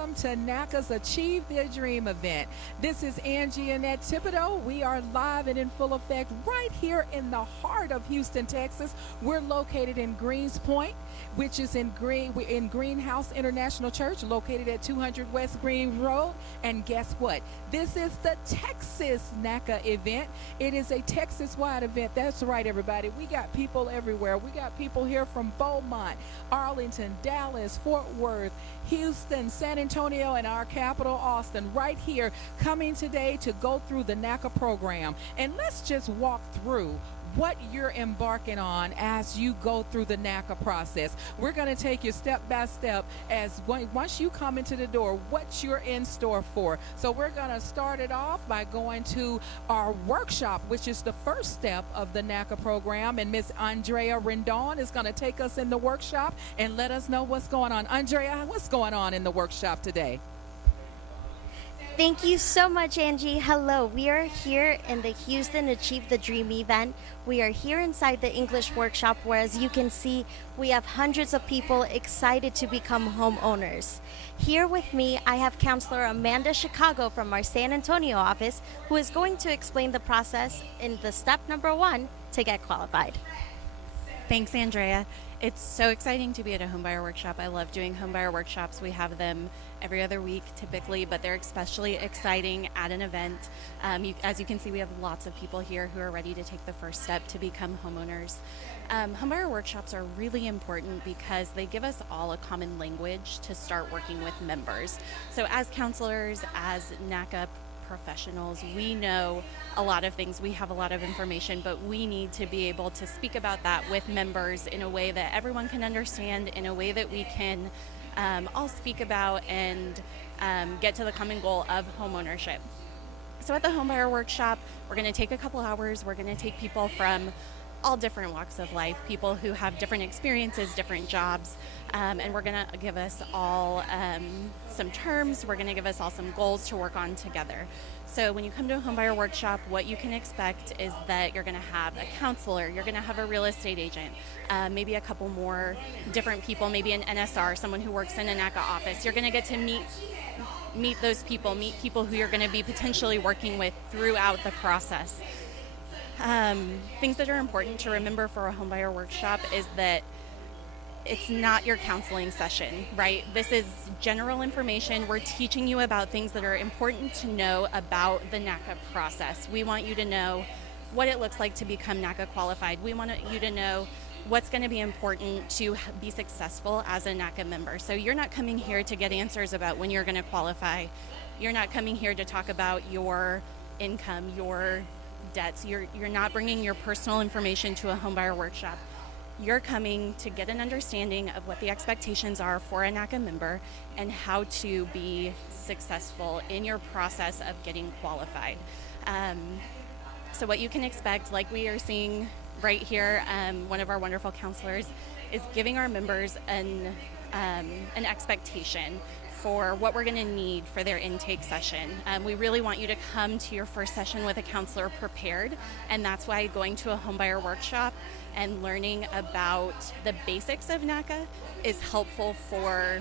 welcome to NACA's Achieve Their Dream event. This is Angie Annette Thibodeau. We are live and in full effect right here in the heart of Houston, Texas. We're located in Greens Point, which is in Greenhouse International Church, located at 200 West Green Road. And guess what? This is the Texas NACA event. It is a Texas-wide event. That's right, everybody. We got people everywhere. We got people here from Beaumont, Arlington, Dallas, Fort Worth, Houston, San Antonio, and our capital, Austin, right here, coming today to go through the NACA program. And let's just walk through what you're embarking on as you go through the NACA process. We're going to take you step by step as once you come into the door, what you're in store for. So we're going to start it off by going to our workshop, which is the first step of the NACA program. And Miss Andrea Rendon is going to take us in the workshop and let us know what's going on. Andrea, what's going on in the workshop today? Thank you so much, Angie. Hello, we are here in the Houston Achieve the Dream event. We are here inside the English workshop where, as you can see, we have hundreds of people excited to become homeowners. Here with me, I have Counselor Amanda Chicago from our San Antonio office, who is going to explain the process in the step number 1 to get qualified. Thanks, Andrea. It's so exciting to be at a homebuyer workshop. I love doing homebuyer workshops. We have them every other week typically, but they're especially exciting at an event. As you can see, we have lots of people here who are ready to take the first step to become homeowners. Homebuyer workshops are really important because they give us all a common language to start working with members. So as counselors, as NACA professionals, we know a lot of things, we have a lot of information, but we need to be able to speak about that with members in a way that everyone can understand, in a way that we can all speak about and get to the common goal of homeownership. So at the Homebuyer Workshop, we're going to take a couple hours. We're going to take people from all different walks of life, people who have different experiences, different jobs, and we're going to give us all some terms. We're going to give us all some goals to work on together. So when you come to a homebuyer workshop, what you can expect is that you're going to have a counselor, you're going to have a real estate agent, maybe a couple more different people, maybe an NSR, someone who works in a NACA office. You're going to get to meet those people, meet people who you're going to be potentially working with throughout the process. Things that are important to remember for a homebuyer workshop is that it's not your counseling session, right? This is general information. We're teaching you about things that are important to know about the NACA process. We want you to know what it looks like to become NACA qualified. We want you to know what's going to be important to be successful as a NACA member. So you're not coming here to get answers about when you're going to qualify. You're not coming here to talk about your income, your debts. You're not bringing your personal information to a homebuyer workshop. You're coming to get an understanding of what the expectations are for a NACA member and how to be successful in your process of getting qualified. So what you can expect, like we are seeing right here, one of our wonderful counselors is giving our members an expectation for what we're going to need for their intake session. We really want you to come to your first session with a counselor prepared, and that's why going to a homebuyer workshop and learning about the basics of NACA is helpful for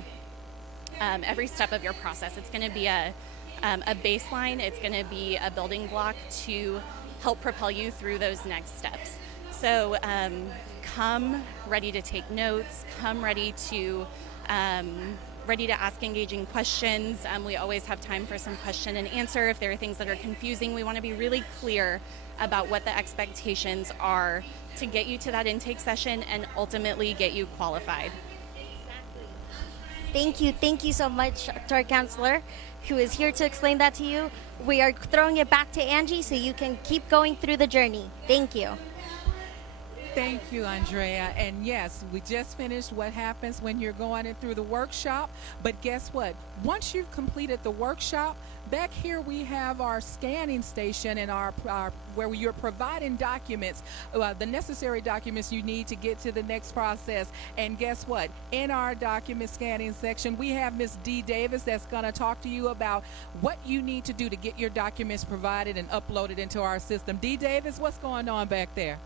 every step of your process. It's going to be a baseline, it's going to be a building block to help propel you through those next steps. So come ready to take notes, come ready to ask engaging questions. We always have time for some question and answer. If there are things that are confusing, we want to be really clear about what the expectations are to get you to that intake session and ultimately get you qualified. Thank you so much to our counselor who is here to explain that to you. We are throwing it back to Angie so you can keep going through the journey. Thank you. Thank you, Andrea. And yes, we just finished what happens when you're going in through the workshop. But guess what? Once you've completed the workshop, back here we have our scanning station and our where you're providing documents, the necessary documents you need to get to the next process. And guess what? In our document scanning section, we have Miss D. Davis that's going to talk to you about what you need to do to get your documents provided and uploaded into our system. D. Davis, what's going on back there?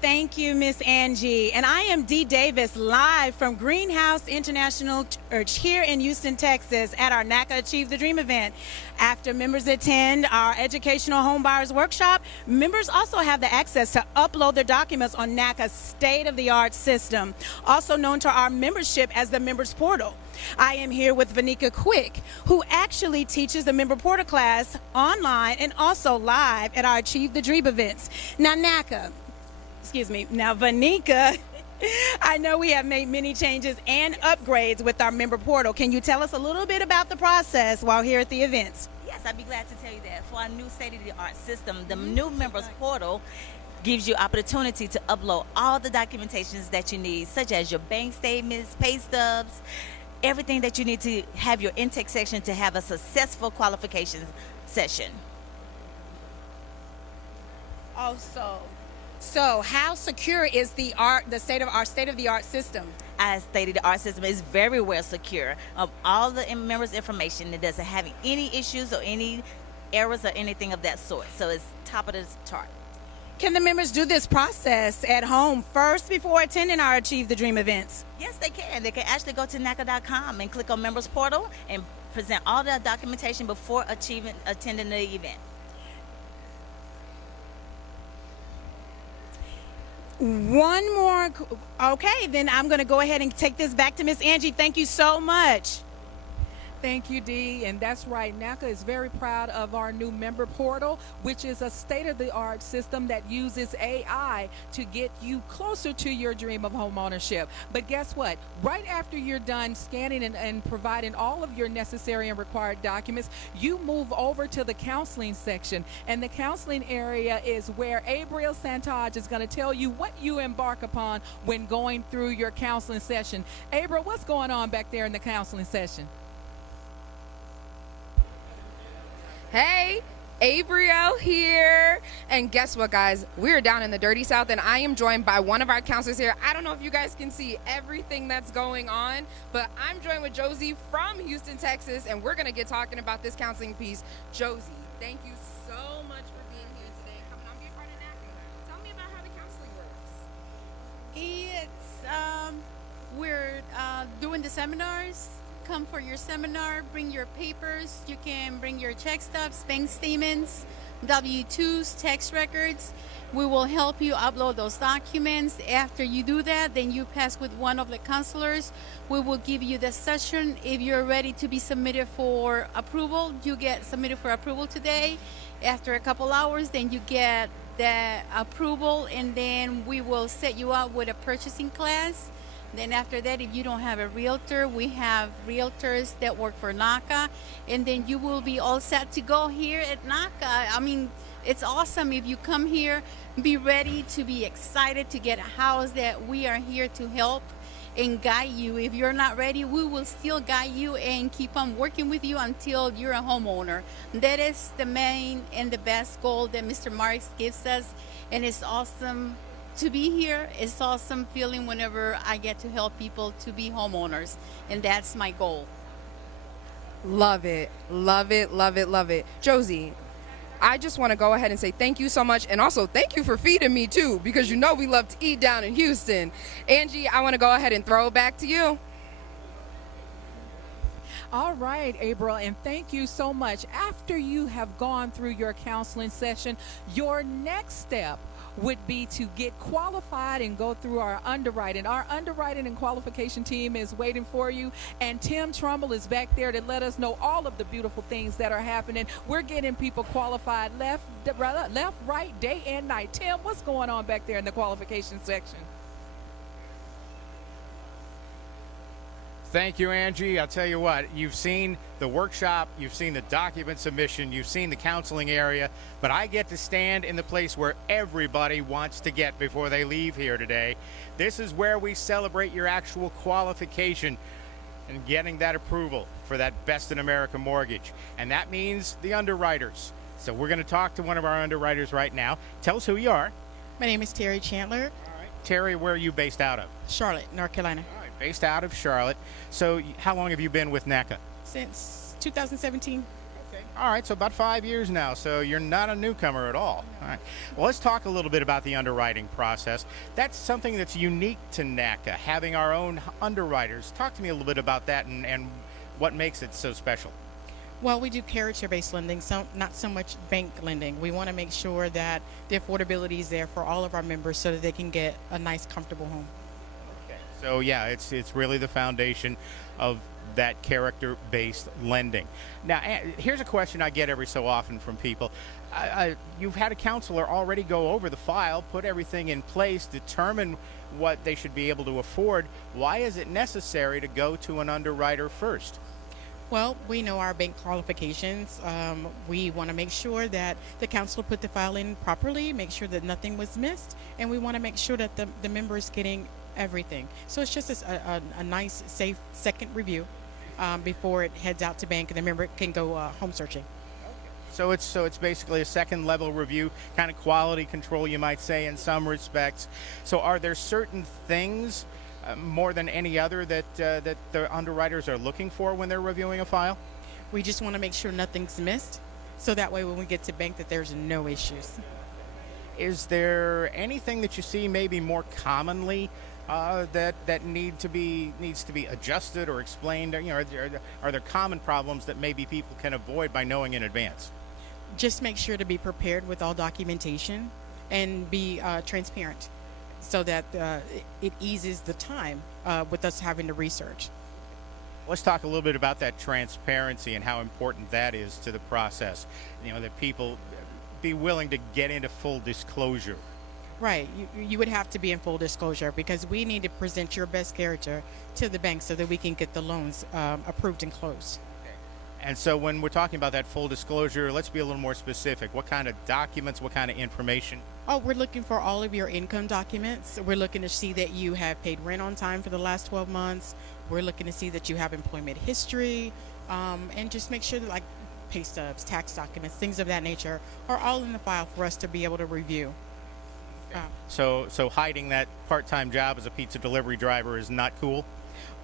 Thank you, Miss Angie. And I am Dee Davis, live from Greenhouse International Church here in Houston, Texas, at our NACA Achieve the Dream event. After members attend our educational homebuyers workshop, members also have the access to upload their documents on NACA's state-of-the-art system, also known to our membership as the Members Portal. I am here with Vanika Quick, who actually teaches the Member Portal class online and also live at our Achieve the Dream events. Now, Vanika, I know we have made many changes and upgrades with our Member Portal. Can you tell us a little bit about the process while here at the events? Yes, I'd be glad to tell you that. For our new state-of-the-art system, the new Members Portal gives you opportunity to upload all the documentations that you need, such as your bank statements, pay stubs, everything that you need to have your intake section to have a successful qualification session. So how secure is our state-of-the-art system? Our state-of-the-art system is very well secure. All the members' information, it doesn't have any issues or any errors or anything of that sort. So it's top of the chart. Can the members do this process at home first before attending our Achieve the Dream events? Yes, they can. They can actually go to neca.com and click on Members Portal and present all the documentation before attending the event. One more. Okay, then I'm going to go ahead and take this back to Miss Angie. Thank you so much. Thank you, Dee. And that's right. NACA is very proud of our new Member Portal, which is a state-of-the-art system that uses AI to get you closer to your dream of home ownership. But guess what? Right after you're done scanning and providing all of your necessary and required documents, you move over to the counseling section. And the counseling area is where Abriel Santage is going to tell you what you embark upon when going through your counseling session. Abriel, what's going on back there in the counseling session? Hey, Abriel here. And guess what, guys? We're down in the dirty South, and I am joined by one of our counselors here. I don't know if you guys can see everything that's going on, but I'm joined with Josie from Houston, Texas, and we're going to get talking about this counseling piece. Josie, thank you so much for being here today, coming on, being part of NACA. Tell me about how the counseling works. We're doing the seminars. Come for your seminar, bring your papers. You can bring your check stubs, bank statements, W-2s, tax records. We will help you upload those documents. After you do that, then you pass with one of the counselors. We will give you the session. If you're ready to be submitted for approval, you get submitted for approval today. After a couple hours, then you get the approval, and then we will set you up with a purchasing class. Then after that, if you don't have a realtor, we have realtors that work for NACA, and then you will be all set to go here at NACA. I mean, it's awesome. If you come here, be ready to be excited to get a house, that we are here to help and guide you. If you're not ready, we will still guide you and keep on working with you until you're a homeowner. That is the main and the best goal that Mr. Marks gives us, and it's awesome to be here. It's awesome feeling whenever I get to help people to be homeowners, and that's my goal. Love it, love it, love it, love it. Josie, I just want to go ahead and say thank you so much, and also thank you for feeding me too, because you know we love to eat down in Houston. Angie, I want to go ahead and throw it back to you. All right, Abriel, and thank you so much. After you have gone through your counseling session, your next step would be to get qualified and go through our underwriting. Our underwriting and qualification team is waiting for you, and Tim Trumbull is back there to let us know all of the beautiful things that are happening. We're getting people qualified left, right, day and night. Tim, what's going on back there in the qualification section? Thank you, Angie. I'll tell you what, you've seen the workshop, you've seen the document submission, you've seen the counseling area, but I get to stand in the place where everybody wants to get before they leave here today. This is where we celebrate your actual qualification and getting that approval for that Best in America mortgage. And that means the underwriters. So we're going to talk to one of our underwriters right now. Tell us who you are. My name is Terry Chandler. All right. Terry, where are you based out of? Charlotte, North Carolina. All right, based out of Charlotte. So how long have you been with NACA? Since 2017. Okay. All right, so about 5 years now, so you're not a newcomer at all. All right. Well, let's talk a little bit about the underwriting process. That's something that's unique to NACA, having our own underwriters. Talk to me a little bit about that and what makes it so special. Well, we do character-based lending, so not so much bank lending. We want to make sure that the affordability is there for all of our members so that they can get a nice, comfortable home. Okay. So yeah, it's really the foundation of that character-based lending. Now, here's a question I get every so often from people. You've had a counselor already go over the file, put everything in place, determine what they should be able to afford. Why is it necessary to go to an underwriter first? Well, we know our bank qualifications. We want to make sure that the counselor put the file in properly, make sure that nothing was missed, and we want to make sure that the member is getting everything. So it's just a nice, safe second review before it heads out to bank and the member can go home searching. So it's basically a second level review, kind of quality control, you might say, in some respects. So are there certain things more than any other that the underwriters are looking for when they're reviewing a file? We just want to make sure nothing's missed, so that way when we get to bank that there's no issues. Is there anything that you see maybe more commonly that needs to be adjusted or explained? You know, are there common problems that maybe people can avoid by knowing in advance? Just make sure to be prepared with all documentation and be transparent, so that it eases the time with us having to research. Let's talk a little bit about that transparency and how important that is to the process. You know, that people be willing to get into full disclosure. Right. You would have to be in full disclosure because we need to present your best character to the bank so that we can get the loans approved and closed. And so when we're talking about that full disclosure, let's be a little more specific. What kind of documents, what kind of information? Oh, we're looking for all of your income documents. We're looking to see that you have paid rent on time for the last 12 months. We're looking to see that you have employment history, and just make sure that like pay stubs, tax documents, things of that nature are all in the file for us to be able to review. So hiding that part-time job as a pizza delivery driver is not cool?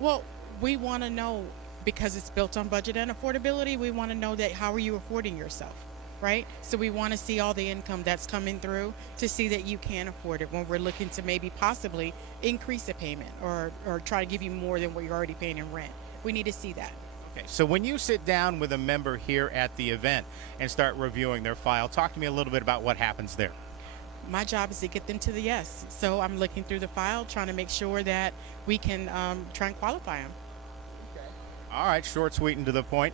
Well, we want to know, because it's built on budget and affordability, we want to know that how are you affording yourself, right? So we want to see all the income that's coming through to see that you can afford it when we're looking to maybe possibly increase the payment or try to give you more than what you're already paying in rent. We need to see that. Okay, so when you sit down with a member here at the event and start reviewing their file, talk to me a little bit about what happens there. My job is to get them to the yes. So I'm looking through the file, trying to make sure that we can try and qualify them. All right, short, sweet, and to the point.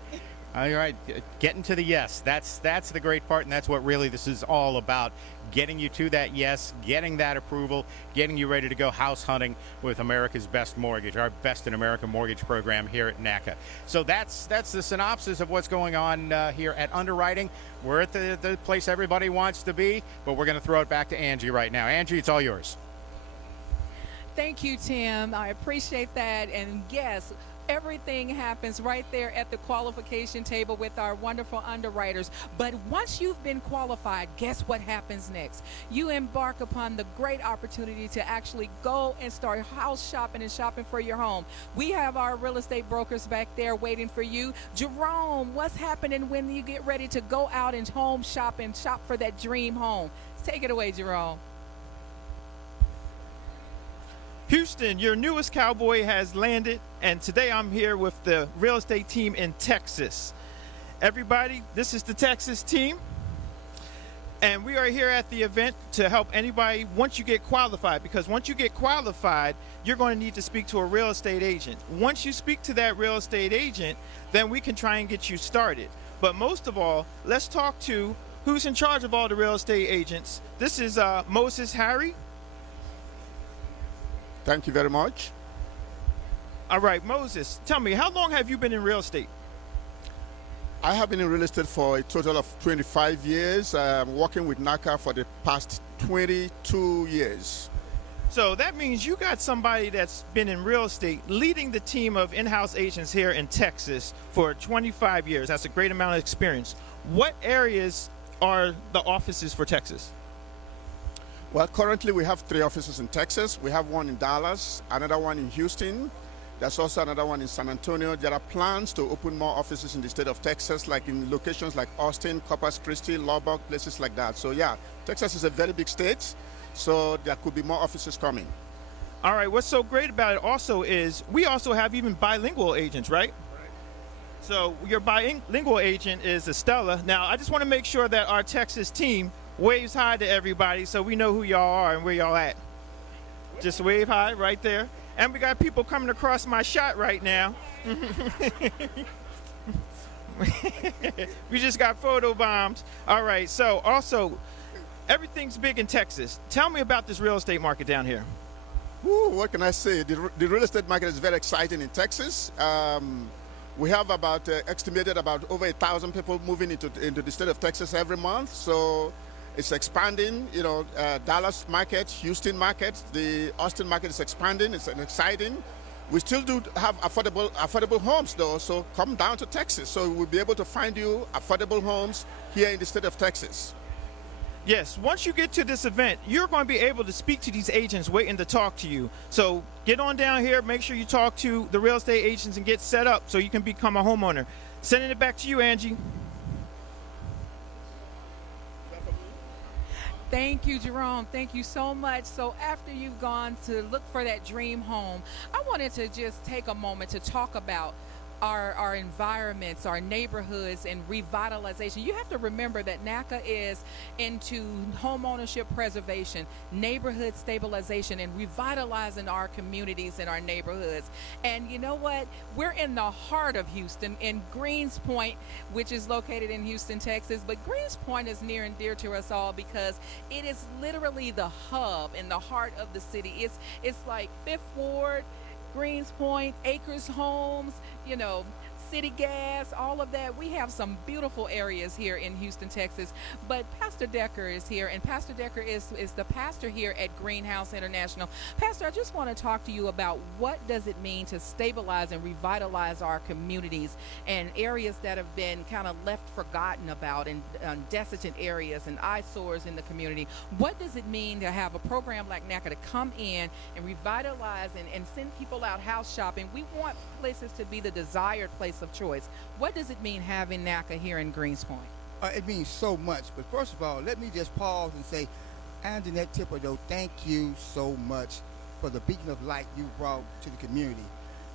All right, getting to the yes. That's the great part, and that's what really this is all about. Getting you to that yes, getting that approval, getting you ready to go house hunting with America's Best Mortgage, our Best in America mortgage program here at NACA. So that's the synopsis of what's going on here at underwriting. We're at the place everybody wants to be, but we're going to throw it back to Angie right now. Angie, it's all yours. Thank you, Tim. I appreciate that. And yes, everything happens right there at the qualification table with our wonderful underwriters. But once you've been qualified, guess what happens next? You embark upon the great opportunity to actually go and start house shopping and shopping for your home. We have our real estate brokers back there waiting for you. Jerome, what's happening when you get ready to go out and home shop and shop for that dream home? Take it away, Jerome. Houston, your newest cowboy has landed, and today I'm here with the real estate team in Texas. Everybody, this is the Texas team, and we are here at the event to help anybody once you get qualified, because once you get qualified, you're going to need to speak to a real estate agent. Once you speak to that real estate agent, then we can try and get you started. But most of all, let's talk to who's in charge of all the real estate agents. This is Moses Harry. Thank you very much. All right, Moses, tell me, how long have you been in real estate? I have been in real estate for a total of 25 years. I'm working with NACA for the past 22 years. So that means you got somebody that's been in real estate leading the team of in-house agents here in Texas for 25 years. That's a great amount of experience. What areas are the offices for Texas? Well, currently we have 3 offices in Texas. We have one in Dallas, another one in Houston, There's also another one in San Antonio. There are plans to open more offices in the state of Texas, like in locations like Austin, Corpus Christi, Lubbock, places like that. So yeah, Texas is a very big state, so there could be more offices coming. All right, what's so great about it also is we also have even bilingual agents, right? So your bilingual agent is Estella. Now, I just want to make sure that our Texas team waves hi to everybody so we know who y'all are and where y'all at. Just wave hi right there. And we got people coming across my shot right now. We just got photo bombs. All right, so also, everything's big in Texas. Tell me about this real estate market down here. Woo, what can I say? The real estate market is very exciting in Texas. We have about estimated about over 1,000 people moving into the state of Texas every month. So it's expanding. You know, Dallas market, Houston market, the Austin market is expanding. It's exciting. We still do have affordable homes though. So come down to Texas. So we'll be able to find you affordable homes here in the state of Texas. Yes, once you get to this event, you're going to be able to speak to these agents waiting to talk to you. So get on down here, make sure you talk to the real estate agents and get set up so you can become a homeowner. Sending it back to you, Angie. Thank you, Jerome. Thank you so much. So after you've gone to look for that dream home, I wanted to just take a moment to talk about our environments, our neighborhoods, and revitalization. You have to remember that NACA is into home ownership preservation, neighborhood stabilization, and revitalizing our communities and our neighborhoods. And you know what? We're in the heart of Houston, in Greens Point, which is located in Houston, Texas. But Greens Point is near and dear to us all because it is literally the hub in the heart of the city. It's like Fifth Ward, Greens Point, Acres Homes, you know, City Gas, all of that. We have some beautiful areas here in Houston, Texas. But Pastor Decker is here, and Pastor Decker is the pastor here at Greenhouse International. Pastor, I just want to talk to you about what does it mean to stabilize and revitalize our communities and areas that have been kind of left forgotten about, and destitute areas and eyesores in the community. What does it mean to have a program like NACA to come in and revitalize and send people out house shopping? We want places to be the desired place of choice. What does it mean having NACA here in Greens Point? It means so much. But first of all, let me just pause and say, Anjanette Thibodeau, thank you so much for the beacon of light you brought to the community.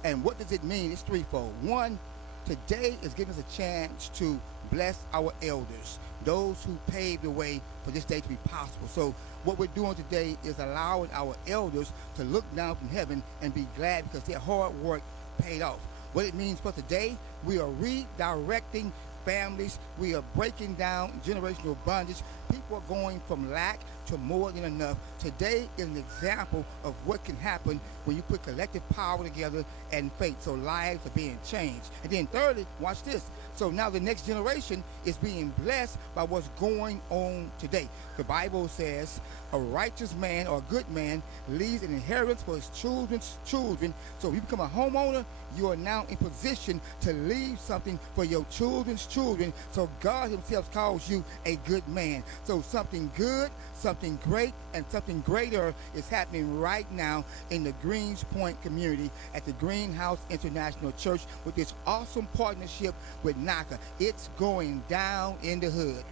And what does it mean? It's threefold. One, today is giving us a chance to bless our elders, those who paved the way for this day to be possible. So what we're doing today is allowing our elders to look down from heaven and be glad because their hard work paid off. What it means for today, we are redirecting families. We are breaking down generational bondage. People are going from lack to more than enough. Today is an example of what can happen when you put collective power together and faith. So lives are being changed. And then thirdly, watch this. So now the next generation is being blessed by what's going on today. The Bible says a righteous man or a good man leaves an inheritance for his children's children. So if you become a homeowner, you are now in position to leave something for your children's children. So God himself calls you a good man. So something good, something great, and something greater is happening right now in the Greens Point community at the Greenhouse International Church with this awesome partnership with NACA. It's going down in the hood.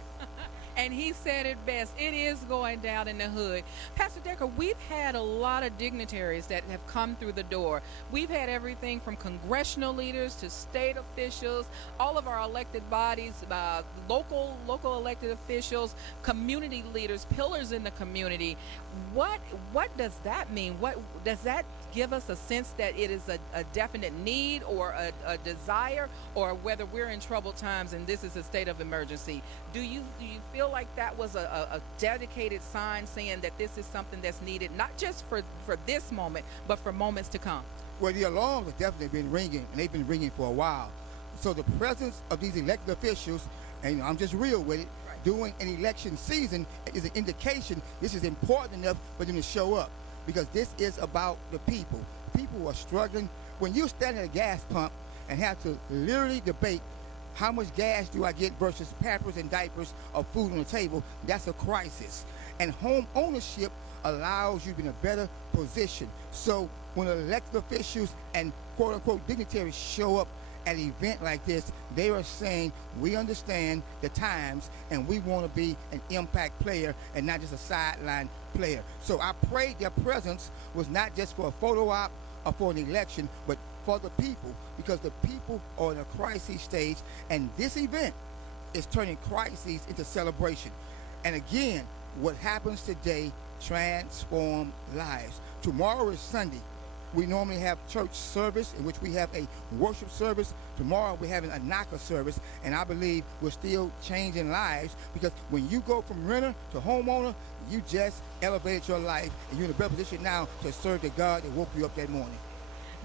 And he said it best. It is going down in the hood. Pastor Decker, we've had a lot of dignitaries that have come through the door. We've had everything from congressional leaders to state officials, all of our elected bodies, local elected officials, community leaders, pillars in the community. What does that mean? What does that give us a sense that it is a definite need or a desire, or whether we're in troubled times and this is a state of emergency? Do you feel like that was a dedicated sign saying that this is something that's needed, not just for this moment, but for moments to come? Well, the alarms have definitely been ringing, and they've been ringing for a while. So the presence of these elected officials, and I'm just real with it, during an election season is an indication this is important enough for them to show up, because this is about the people. People are struggling. When you stand at a gas pump and have to literally debate how much gas do I get versus Pampers and diapers or food on the table, that's a crisis. And home ownership allows you to be in a better position. So when elected officials and quote-unquote dignitaries show up at an event like this, they are saying, we understand the times and we want to be an impact player and not just a sideline player. So I pray their presence was not just for a photo op or for an election, but for the people, because the people are in a crisis stage, and this event is turning crises into celebration. And again, what happens today transforms lives. Tomorrow is Sunday. We normally have church service in which we have a worship service. Tomorrow we're having a Naca service, and I believe we're still changing lives, because when you go from renter to homeowner, you just elevated your life, and you're in a better position now to serve the God that woke you up that morning.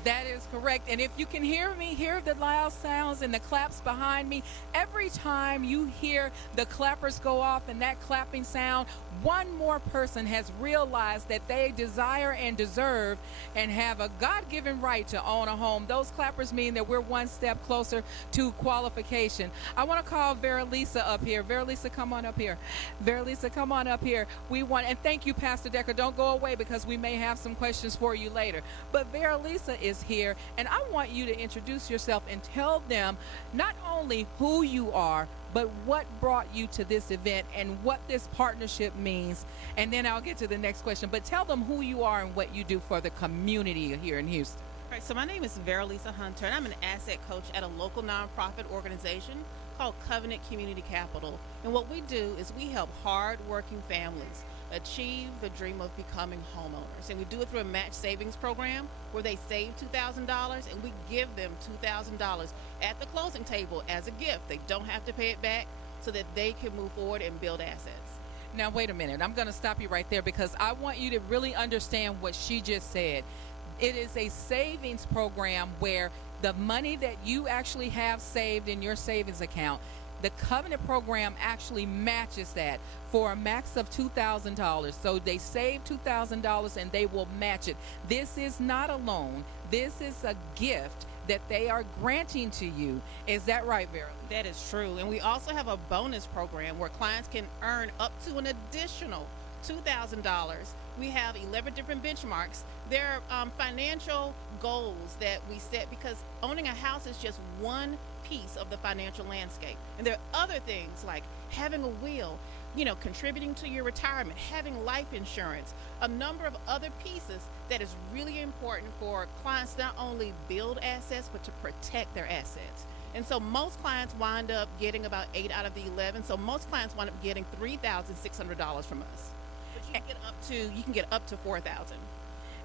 That is correct. And if you can hear me, hear the loud sounds and the claps behind me, every time you hear the clappers go off and that clapping sound, one more person has realized that they desire and deserve and have a God-given right to own a home. Those clappers mean that we're one step closer to qualification. I want to call Vera Lisa up here. Vera Lisa, come on up here. Vera Lisa, come on up here. And thank you, Pastor Decker. Don't go away, because we may have some questions for you later. But Vera Lisa is here, and I want you to introduce yourself and tell them not only who you are, but what brought you to this event and what this partnership means. And then I'll get to the next question. But tell them who you are and what you do for the community here in Houston. All right, so my name is Vera Lisa Hunter, and I'm an asset coach at a local nonprofit organization called Covenant Community Capital. And what we do is we help hard-working families achieve the dream of becoming homeowners. And we do it through a match savings program where they save $2,000 and we give them $2,000 at the closing table as a gift. They don't have to pay it back, so that they can move forward and build assets. Now, wait a minute. I'm going to stop you right there, because I want you to really understand what she just said. It is a savings program where the money that you actually have saved in your savings account, the Covenant program actually matches that for a max of $2,000. So they save $2,000 and they will match it. This is not a loan. This is a gift that they are granting to you. Is that right, Vera? That is true. And we also have a bonus program where clients can earn up to an additional $2,000. We have 11 different benchmarks. There are financial goals that we set, because owning a house is just one piece of the financial landscape. And there are other things like having a will, contributing to your retirement, having life insurance, a number of other pieces that is really important for clients to not only build assets, but to protect their assets. And so most clients wind up getting about 8 out of the 11. So most clients wind up getting $3,600 from us. But you can get up to $4,000.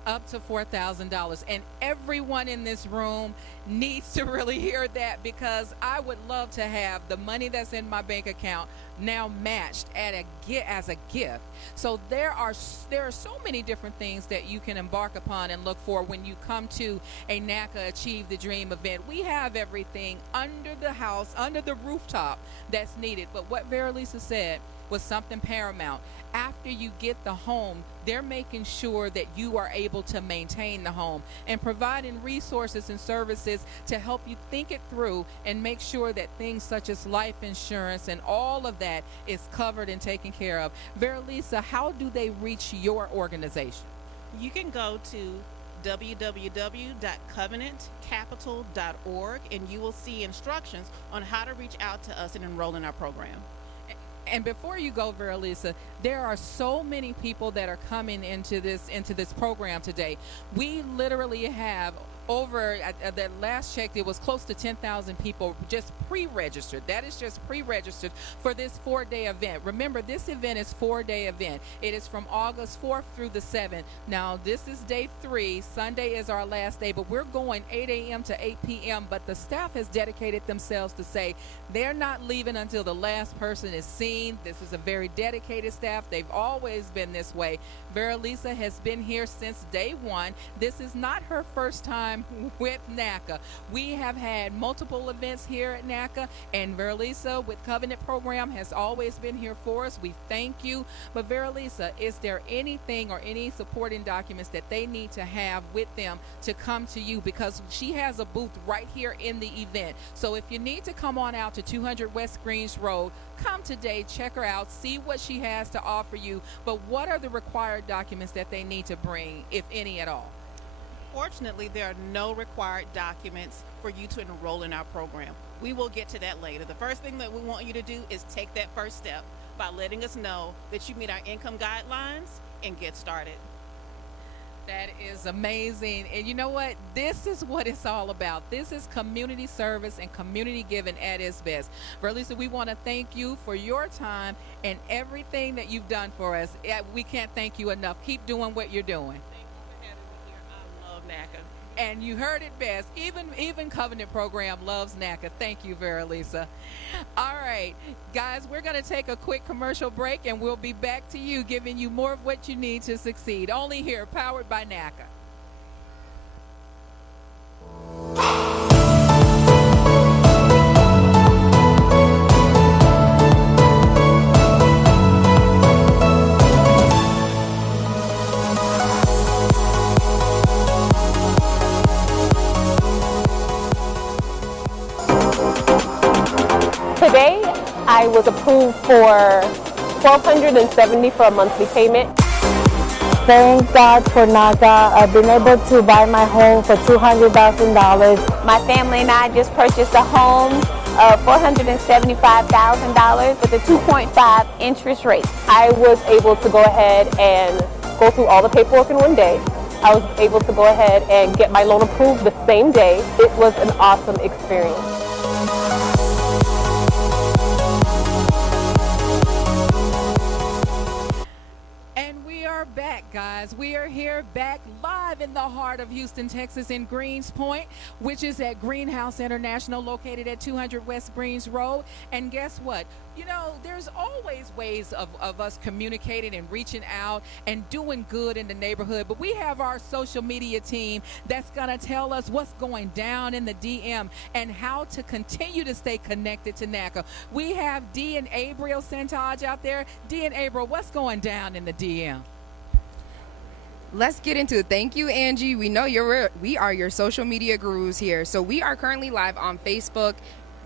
Up to $4,000. And everyone in this room needs to really hear that, because I would love to have the money that's in my bank account now matched as a gift. So there are so many different things that you can embark upon and look for when you come to a Naca Achieve the Dream event. We have everything under the house, under the rooftop that's needed. But what Vera Lisa said was something paramount. After you get the home, they're making sure that you are able to maintain the home and providing resources and services to help you think it through and make sure that things such as life insurance and all of that is covered and taken care of. Vera Lisa, how do they reach your organization? You can go to www.covenantcapital.org, and you will see instructions on how to reach out to us and enroll in our program. And before you go, Vera Lisa, there are so many people that are coming into this program today. We literally have over, at that last check, it was close to 10,000 people just pre-registered. That is just pre-registered for this 4-day event. Remember, this event is 4-day event. It is from August 4th through the 7th. Now, this is day 3. Sunday is our last day, but we're going 8 a.m. to 8 p.m. But the staff has dedicated themselves to say they're not leaving until the last person is seen. This is a very dedicated staff. They've always been this way. Vera Lisa has been here since day 1. This is not her first time with Naca. We have had multiple events here at Naca, and Vera Lisa with Covenant Program has always been here for us. We thank you. But Vera Lisa, is there anything or any supporting documents that they need to have with them to come to you? Because she has a booth right here in the event. So if you need to come on out to 200 West Greens Road, come today, check her out, see what she has to offer you. But what are the required documents that they need to bring, if any at all? Unfortunately, there are no required documents for you to enroll in our program. We will get to that later. The first thing that we want you to do is take that first step by letting us know that you meet our income guidelines and get started. That is amazing. And you know what? This is what it's all about. This is community service and community giving at its best. Verlisa, we want to thank you for your time and everything that you've done for us. We can't thank you enough. Keep doing what you're doing. Thank you for having me here. I love NACA. And you heard it best. Even Covenant Program loves NACA. Thank you, Verlisa. All right, guys, we're going to take a quick commercial break, and we'll be back to you, giving you more of what you need to succeed. Only here, powered by NACA. Today, I was approved for $1,270 for a monthly payment. Thank God for Naca. I've been able to buy my home for $200,000. My family and I just purchased a home of $475,000 with a 2.5 interest rate. I was able to go ahead and go through all the paperwork in one day. I was able to go ahead and get my loan approved the same day. It was an awesome experience. Back, guys. We are here back live in the heart of Houston, Texas, in Greens Point, which is at Greenhouse International, located at 200 West Greens Road. And guess what? You know, there's always ways of us communicating and reaching out and doing good in the neighborhood. But we have our social media team that's going to tell us what's going down in the DM and how to continue to stay connected to NACA. We have Dee and Abriel Santage out there. Dee and Abriel, what's going down in the DM? Let's get into it. Thank you, Angie. We know we are your social media gurus here. So we are currently live on Facebook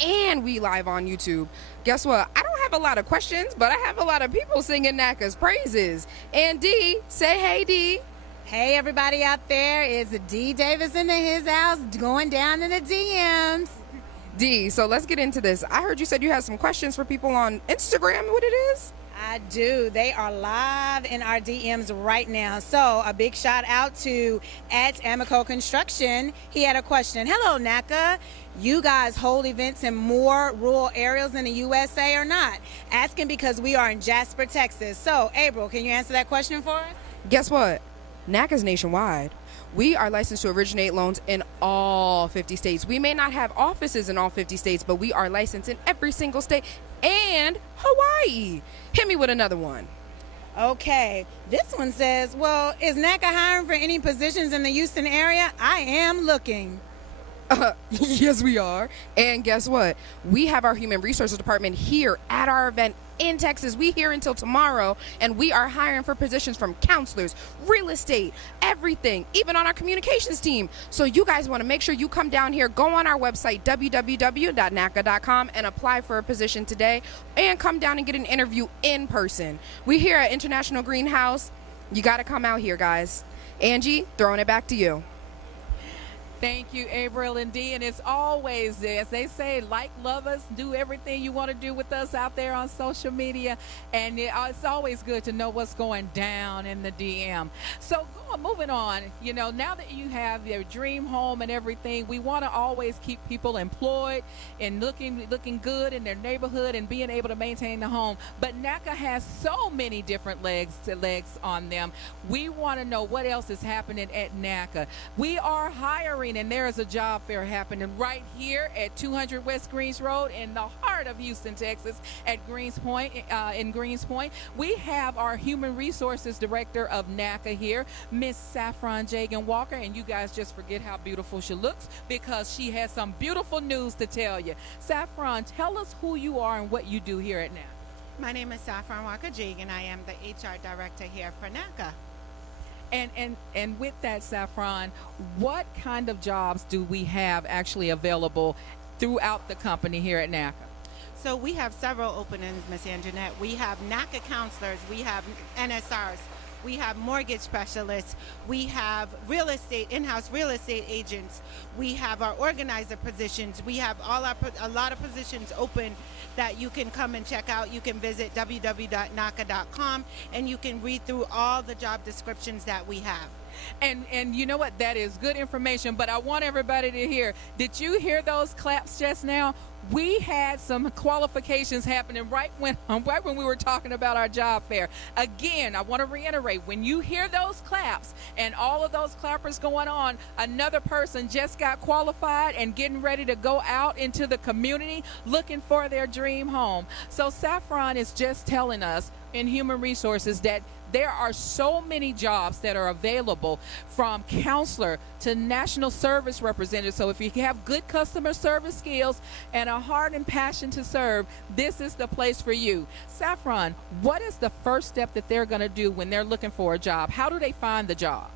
and we live on YouTube. Guess what? I don't have a lot of questions, but I have a lot of people singing NACA's praises. And Dee, say hey, Dee. Hey, everybody out there. It's Dee Davis in his house going down in the DMs. Dee, so let's get into this. I heard you said you had some questions for people on Instagram. What it is? I do. They are live in our DMs right now. So a big shout out to @Amico Construction. He had a question. Hello, NACA. You guys hold events in more rural areas in the USA or not? Asking because we are in Jasper, Texas. So, April, can you answer that question for us? Guess what? NACA's nationwide. We are licensed to originate loans in all 50 states. We may not have offices in all 50 states, but we are licensed in every single state and Hawaii. Hit me with another one. Okay, this one says, well, is NACA hiring for any positions in the Houston area? I am looking. Yes, we are. And guess what? We have our human resources department here at our event in Texas. We here until tomorrow, and we are hiring for positions from counselors, real estate, everything, even on our communications team. So you guys want to make sure you come down here, go on our website, www.naca.com, and apply for a position today, and come down and get an interview in person. We here at International Greenhouse. You got to come out here, guys. Angie, throwing it back to you. Thank you, Abriel and Dee. And it's always, as they say, like, love us, do everything you want to do with us out there on social media. And it's always good to know what's going down in the DM. So moving on, you know, now that you have your dream home and everything, we want to always keep people employed and looking good in their neighborhood and being able to maintain the home. But NACA has so many different legs on them. We want to know what else is happening at NACA. We are hiring, and there is a job fair happening right here at 200 West Greens Road in the heart of Houston, Texas, at Greens Point. In Greens Point, we have our Human Resources Director of NACA here, Miss Saffron Jagan Walker, and you guys just forget how beautiful she looks because she has some beautiful news to tell you. Saffron, tell us who you are and what you do here at NACA. My name is Saffron Walker Jagan. I am the HR Director here for NACA. And with that, Saffron, what kind of jobs do we have actually available throughout the company here at NACA? So we have several openings, Ms. Anjanette. We have NACA counselors, we have NSRs, we have mortgage specialists, we have in-house real estate agents, we have our organizer positions, we have a lot of positions open that you can come and check out. You can visit www.naca.com and you can read through all the job descriptions that we have. And you know what? That is good information, but I want everybody to hear. Did you hear those claps just now? We had some qualifications happening right when we were talking about our job fair. Again, I want to reiterate, when you hear those claps and all of those clappers going on, another person just got qualified and getting ready to go out into the community looking for their dream home. So Saffron is just telling us in human resources that there are so many jobs that are available, from counselor to national service representative. So if you have good customer service skills and a heart and passion to serve, this is the place for you. Saffron, what is the first step that they're going to do when they're looking for a job? How do they find the job?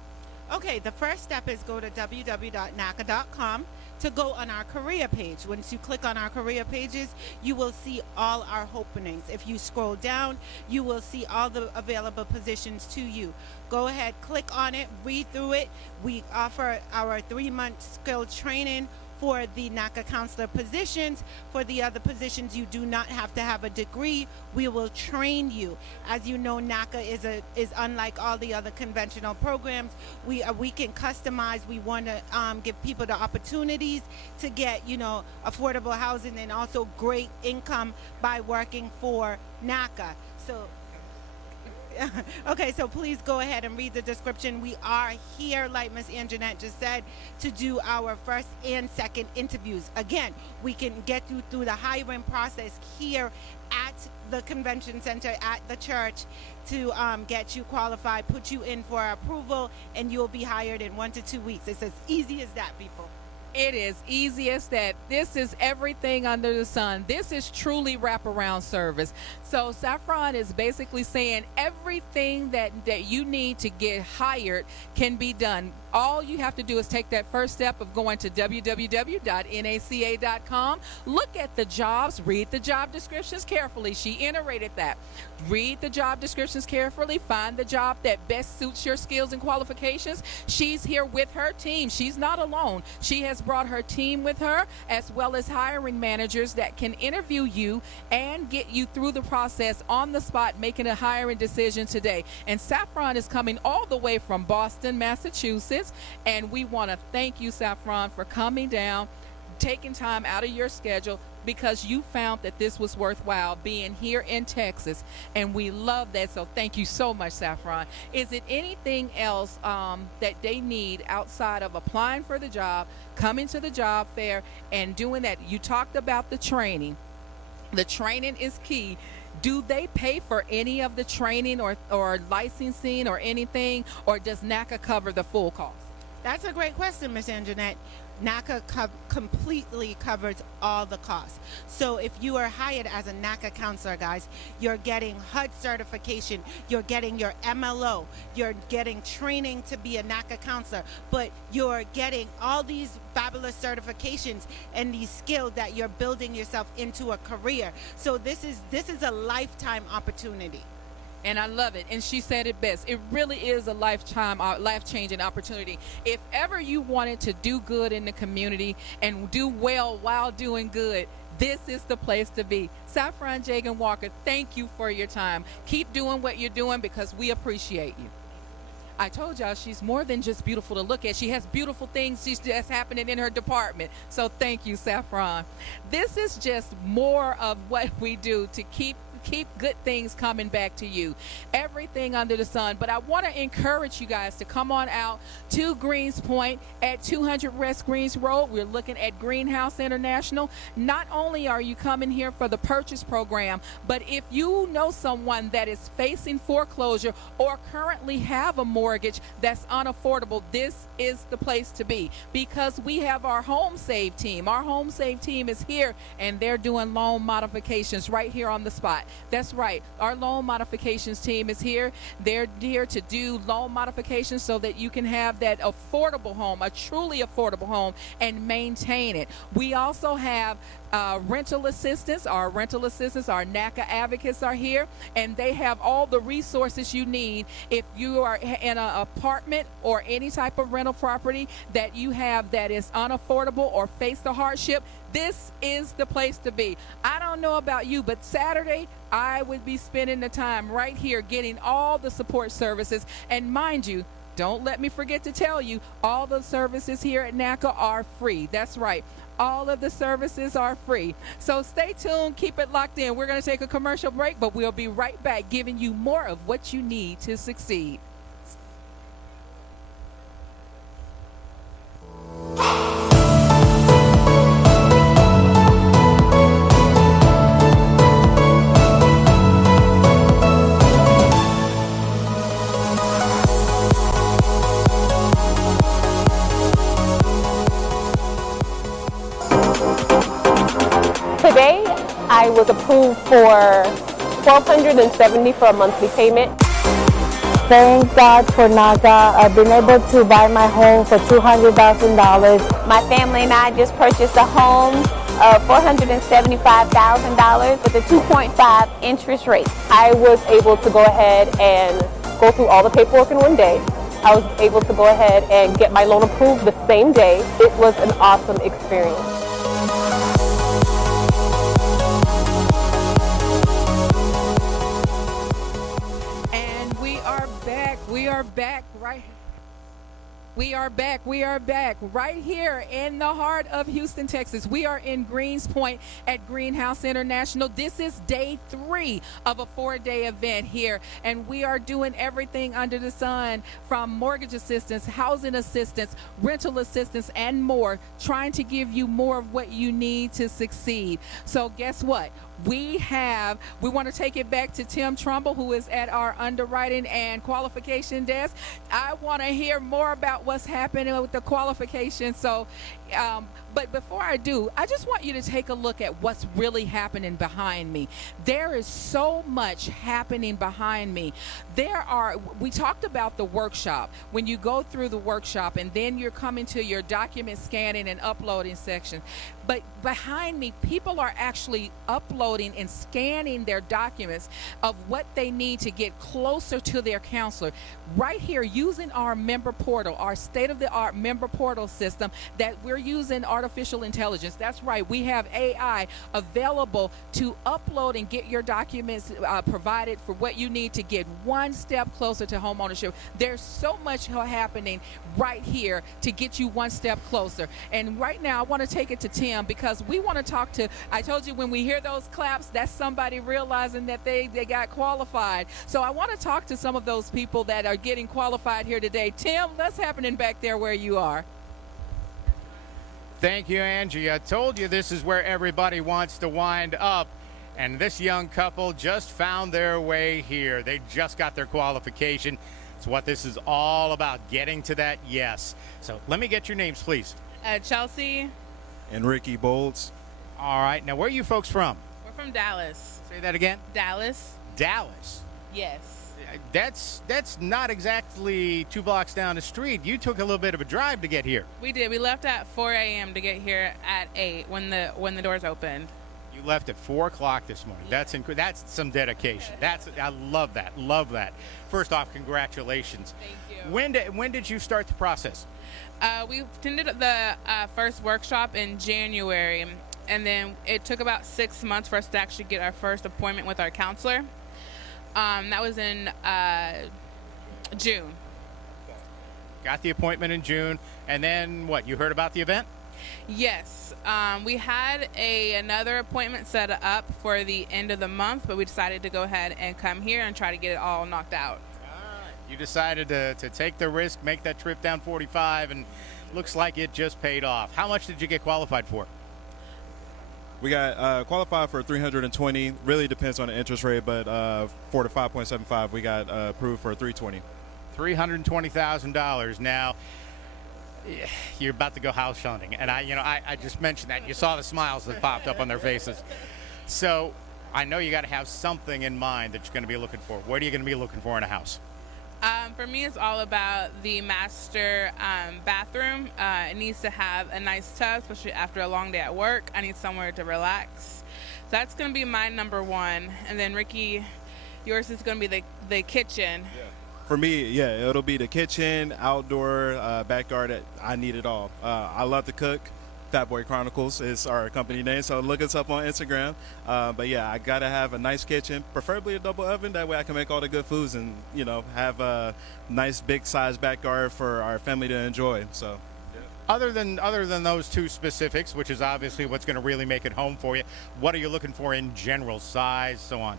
Okay, the first step is go to www.naca.com to go on our career page. Once you click on our career pages, you will see all our openings. If you scroll down, you will see all the available positions to you. Go ahead, click on it, read through it. We offer our 3-month skill training for the NACA counselor positions. For the other positions, you do not have to have a degree. We will train you. As you know, NACA is unlike all the other conventional programs. We can customize. We want to give people the opportunities to get, affordable housing and also great income by working for NACA. So okay, so please go ahead and read the description. We are here, like Ms. Anjanette just said, to do our first and second interviews. Again, we can get you through the hiring process here at the convention center, at the church, to get you qualified, put you in for approval, and you'll be hired in 1 to 2 weeks. It's as easy as that, people. It is easy as that. This is everything under the sun. This is truly wraparound service. So Saffron is basically saying everything that you need to get hired can be done. All you have to do is take that first step of going to www.naca.com. Look at the jobs, read the job descriptions carefully. She iterated that. Read the job descriptions carefully, find the job that best suits your skills and qualifications. She's here with her team. She's not alone. She has brought her team with her, as well as hiring managers that can interview you and get you through the process on the spot, making a hiring decision today. And Saffron is coming all the way from Boston, Massachusetts. And we want to thank you, Saffron, for coming down, taking time out of your schedule, because you found that this was worthwhile being here in Texas, and we love that. So thank you so much, Saffron. Is it anything else that they need outside of applying for the job, coming to the job fair, and doing that? You talked about the training. The training is key. Do they pay for any of the training or licensing or anything, or does NACA cover the full cost? That's a great question, Ms. Anjanette. NACA completely covers all the costs. So if you are hired as a NACA counselor, guys, you're getting HUD certification, you're getting your MLO, you're getting training to be a NACA counselor, but you're getting all these fabulous certifications and these skills that you're building yourself into a career. So this is a lifetime opportunity. And I love it. And she said it best. It really is a life-changing opportunity. If ever you wanted to do good in the community and do well while doing good, this is the place to be. Saffron Jagan Walker, thank you for your time. Keep doing what you're doing, because we appreciate you. I told y'all she's more than just beautiful to look at. She has beautiful things that's happening in her department. So thank you, Saffron. This is just more of what we do to keep good things coming back to you. Everything under the sun. But I want to encourage you guys to come on out to Greens Point at 200 West Greens Road. We're looking at Greenhouse International. Not only are you coming here for the purchase program, but if you know someone that is facing foreclosure or currently have a mortgage that's unaffordable, this is the place to be, because we have our Home Save team. Our Home Save team is here, and they're doing loan modifications right here on the spot. That's right. Our loan modifications team is here. They're here to do loan modifications so that you can have that affordable home, a truly affordable home, and maintain it. We also have rental assistance. Our rental assistants, our NACA advocates are here, and they have all the resources you need if you are in an apartment or any type of rental property that you have that is unaffordable or face the hardship. This is the place to be. I don't know about you, but Saturday I would be spending the time right here getting all the support services. And mind you, don't let me forget to tell you, all the services here at NACA are free. That's right. All of the services are free. So stay tuned. Keep it locked in. We're going to take a commercial break, but we'll be right back giving you more of what you need to succeed. Today, I was approved for $1,270 for a monthly payment. Thank God for Naca. I've been able to buy my home for $200,000. My family and I just purchased a home of $475,000 with a 2.5 interest rate. I was able to go ahead and go through all the paperwork in one day. I was able to go ahead and get my loan approved the same day. It was an awesome experience. We are back right here in the heart of Houston, Texas. We are in Greens Point at Greenhouse International. This is day 3 of a 4-day event here, and we are doing everything under the sun, from mortgage assistance, housing assistance, rental assistance, and more, trying to give you more of what you need to succeed. So guess what? We want to take it back to Tim Trumbull, who is at our underwriting and qualification desk. I want to hear more about what's happening with the qualification. So, but before I do, I just want you to take a look at what's really happening behind me. There is so much happening behind me. We talked about the workshop. When you go through the workshop and then you're coming to your document scanning and uploading section. But behind me, people are actually uploading and scanning their documents of what they need to get closer to their counselor. Right here, using our member portal, our state-of-the-art member portal system that we're using artificial intelligence. That's right, we have AI available to upload and get your documents provided for what you need to get one step closer to home ownership. There's so much happening right here to get you one step closer. And right now, I want to take it to Tim, because we want to talk to, I told you when we hear those claps, that's somebody realizing that they got qualified. So I want to talk to some of those people that are getting qualified here today. Tim, what's happening back there where you are? Thank you, Angie. I told you this is where everybody wants to wind up. And this young couple just found their way here. They just got their qualification. It's what this is all about, getting to that yes. So let me get your names, please. Chelsea. And Ricky Bolds. All right. Now, where are you folks from? We're from Dallas. Say that again. Dallas. Dallas. Yes. That's not exactly 2 blocks down the street. You took a little bit of a drive to get here. We did. We left at 4 a.m. to get here at 8 when the doors opened. You left at 4 o'clock this morning. That's some dedication. I love that. Love that. First off, congratulations. Thank you. When did you start the process? We attended the first workshop in January, and then it took about 6 months for us to actually get our first appointment with our counselor. That was in June. Got the appointment in June, and then what? You heard about the event? Yes. We had another appointment set up for the end of the month, but we decided to go ahead and come here and try to get it all knocked out. You decided to take the risk, make that trip down 45, and looks like it just paid off. How much did you get qualified for? We got qualified for 320. Really depends on the interest rate, but for the 5.75, we got approved for 320. $320,000. Now, you're about to go house hunting, and I just mentioned that. You saw the smiles that popped up on their faces. So, I know you got to have something in mind that you're going to be looking for. What are you going to be looking for in a house? For me, it's all about the master bathroom. It needs to have a nice tub, especially after a long day at work. I need somewhere to relax. So that's going to be my number one. And then, Ricky, yours is going to be the kitchen. Yeah. For me, yeah, it'll be the kitchen, outdoor, backyard. I need it all. I love to cook. Fat Boy Chronicles is our company name, so look us up on Instagram. But yeah, I gotta have a nice kitchen, preferably a double oven. That way I can make all the good foods and, you know, have a nice big size backyard for our family to enjoy. So. Other than those two specifics, which is obviously what's going to really make it home for you, what are you looking for in general, size, so on?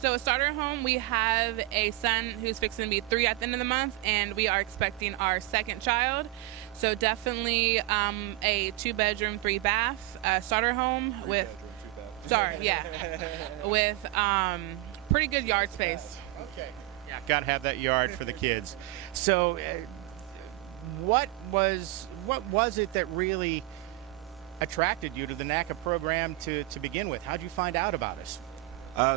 So a starter home, we have a son who's fixing to be 3 at the end of the month, and we are expecting our second child. So definitely a 2-bedroom, 3-bath starter home with, with pretty good yard space. Okay. Yeah, got to have that yard for the kids. So what was it that really attracted you to the NACA program to begin with? How'd you find out about us?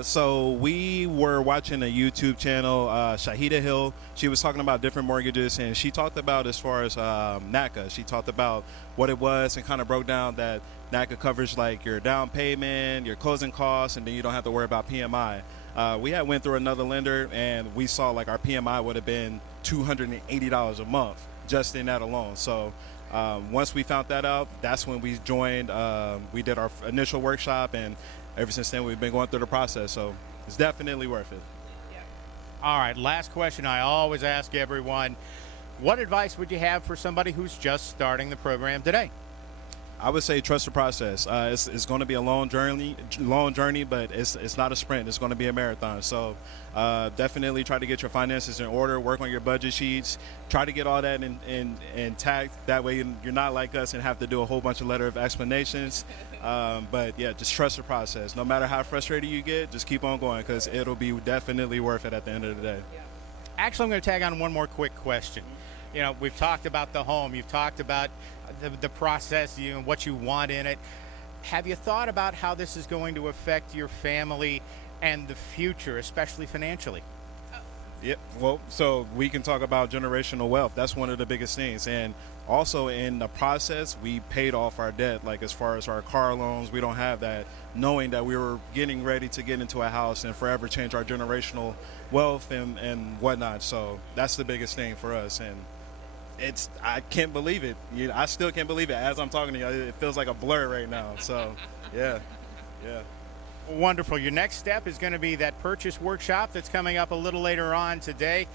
So we were watching a YouTube channel, Shahida Hill. She was talking about different mortgages, and she talked about, as far as NACA, she talked about what it was and kind of broke down that NACA covers like your down payment, your closing costs, and then you don't have to worry about PMI. We had went through another lender, and we saw like our PMI would have been $280 a month just in that alone. So once we found that out, that's when we joined. We did our initial workshop, and ever since then, we've been going through the process, so it's definitely worth it. Yeah. All right, last question I always ask everyone. What advice would you have for somebody who's just starting the program today? I would say trust the process. It's going to be a long journey, but it's not a sprint. It's going to be a marathon. So definitely try to get your finances in order, work on your budget sheets, try to get all that intact. That way you're not like us and have to do a whole bunch of letter of explanations. But yeah, just trust the process. No matter how frustrated you get, just keep on going, because it'll be definitely worth it at the end of the day. Actually, I'm going to tag on one more quick question. You know, we've talked about the home. You've talked about the process, what you want in it. Have you thought about how this is going to affect your family and the future, especially financially? Yeah, well, so we can talk about generational wealth. That's one of the biggest things. And also in the process, we paid off our debt, like as far as our car loans. We don't have that, knowing that we were getting ready to get into a house and forever change our generational wealth and whatnot. So that's the biggest thing for us. And I can't believe it. I still can't believe it as I'm talking to you. It feels like a blur right now. So, yeah. Wonderful. Your next step is going to be that purchase workshop that's coming up a little later on today.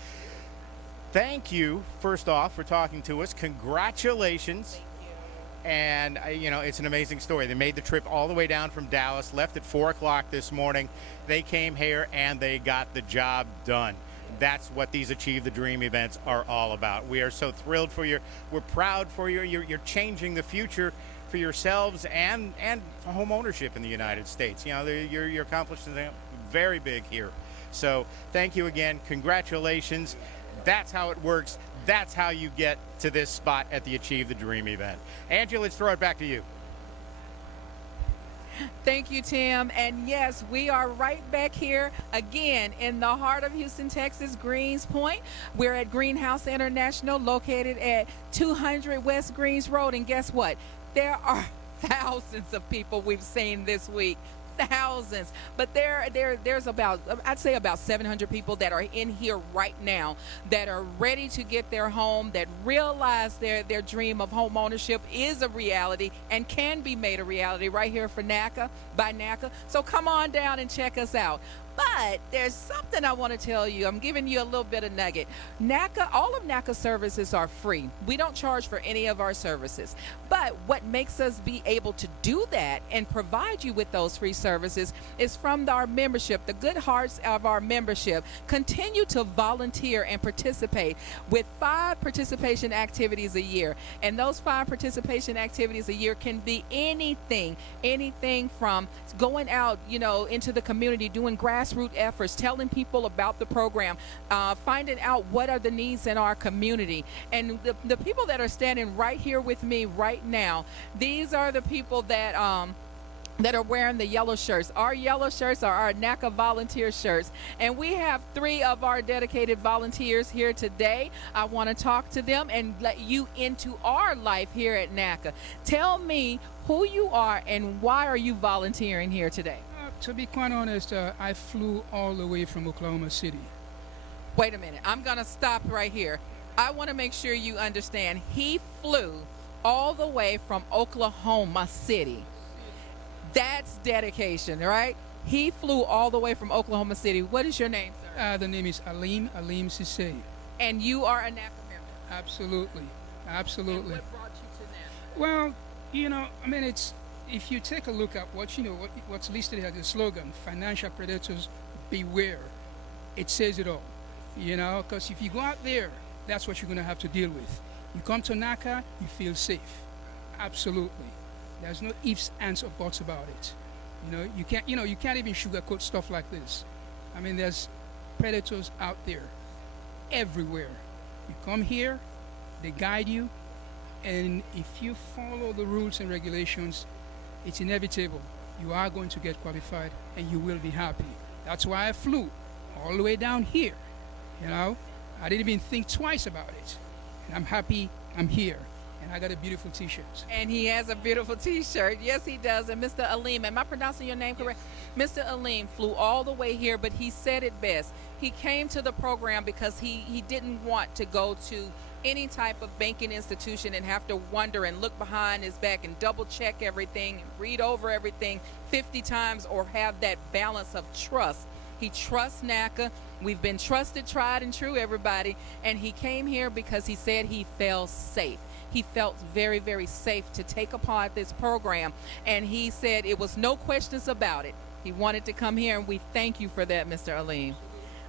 Thank you, first off, for talking to us. Congratulations. And, it's an amazing story. They made the trip all the way down from Dallas, left at 4 o'clock this morning. They came here and they got the job done. That's what these Achieve the Dream events are all about. We are so thrilled for you. We're proud for you. You're changing the future for yourselves and home ownership in the United States. You're accomplishing something very big here. So thank you again. Congratulations. That's how it works. That's how you get to this spot at the Achieve the Dream event. Angie, let's throw it back to you. Thank you, Tim. And yes, we are right back here again in the heart of Houston, Texas, Greens Point. We're at Greenhouse International, located at 200 West Greens Road. And guess what? There are thousands of people we've seen this week. Thousands, but there's about, I'd say about 700 people that are in here right now that are ready to get their home, that realize their dream of home ownership is a reality and can be made a reality right here for NACA, by NACA. So come on down and check us out. But there's something I want to tell you. I'm giving you a little bit of nugget. NACA, all of NACA services are free. We don't charge for any of our services. But what makes us be able to do that and provide you with those free services is from our membership. The good hearts of our membership continue to volunteer and participate with 5 participation activities a year. And those 5 participation activities a year can be anything from going out, into the community, doing grassroots efforts, telling people about the program, finding out what are the needs in our community. And the people that are standing right here with me right now, these are the people that that are wearing the yellow shirts. Our yellow shirts are our NACA volunteer shirts. And we have 3 of our dedicated volunteers here today. I want to talk to them and let you into our life here at NACA. Tell me who you are and why are you volunteering here today? To be quite honest, I flew all the way from Oklahoma City. Wait a minute. I'm going to stop right here. I want to make sure you understand. He flew all the way from Oklahoma City. That's dedication, right? He flew all the way from Oklahoma City. What is your name, sir? The name is Alim Sisse. And you are a NACA member? Absolutely. Absolutely. And what brought you to NACA? Well, you know, I mean, it's, if you take a look at what's listed as the slogan, financial predators beware, it says it all, you know, because if you go out there, that's what you're going to have to deal with. You come to NACA, you feel safe. Absolutely. There's no ifs, ands, or buts about it. You can't even sugarcoat stuff like this. I mean, there's predators out there everywhere. You come here, they guide you, and if you follow the rules and regulations, it's inevitable. You are going to get qualified, and you will be happy. That's why I flew all the way down here. You know, I didn't even think twice about it. And I'm happy I'm here. And I got a beautiful t-shirt. And he has a beautiful t-shirt. Yes, he does. And Mr. Alim, am I pronouncing your name correct? Mr. Alim flew all the way here, but he said it best. He came to the program because he didn't want to go to any type of banking institution and have to wonder and look behind his back and double check everything and read over everything 50 times or have that balance of trust. He trusts NACA. We've been trusted, tried, and true, everybody. And he came here because he said he felt safe. He felt very, very safe to take upon this program. And he said it was no questions about it. He wanted to come here, and we thank you for that, Mr. Alim.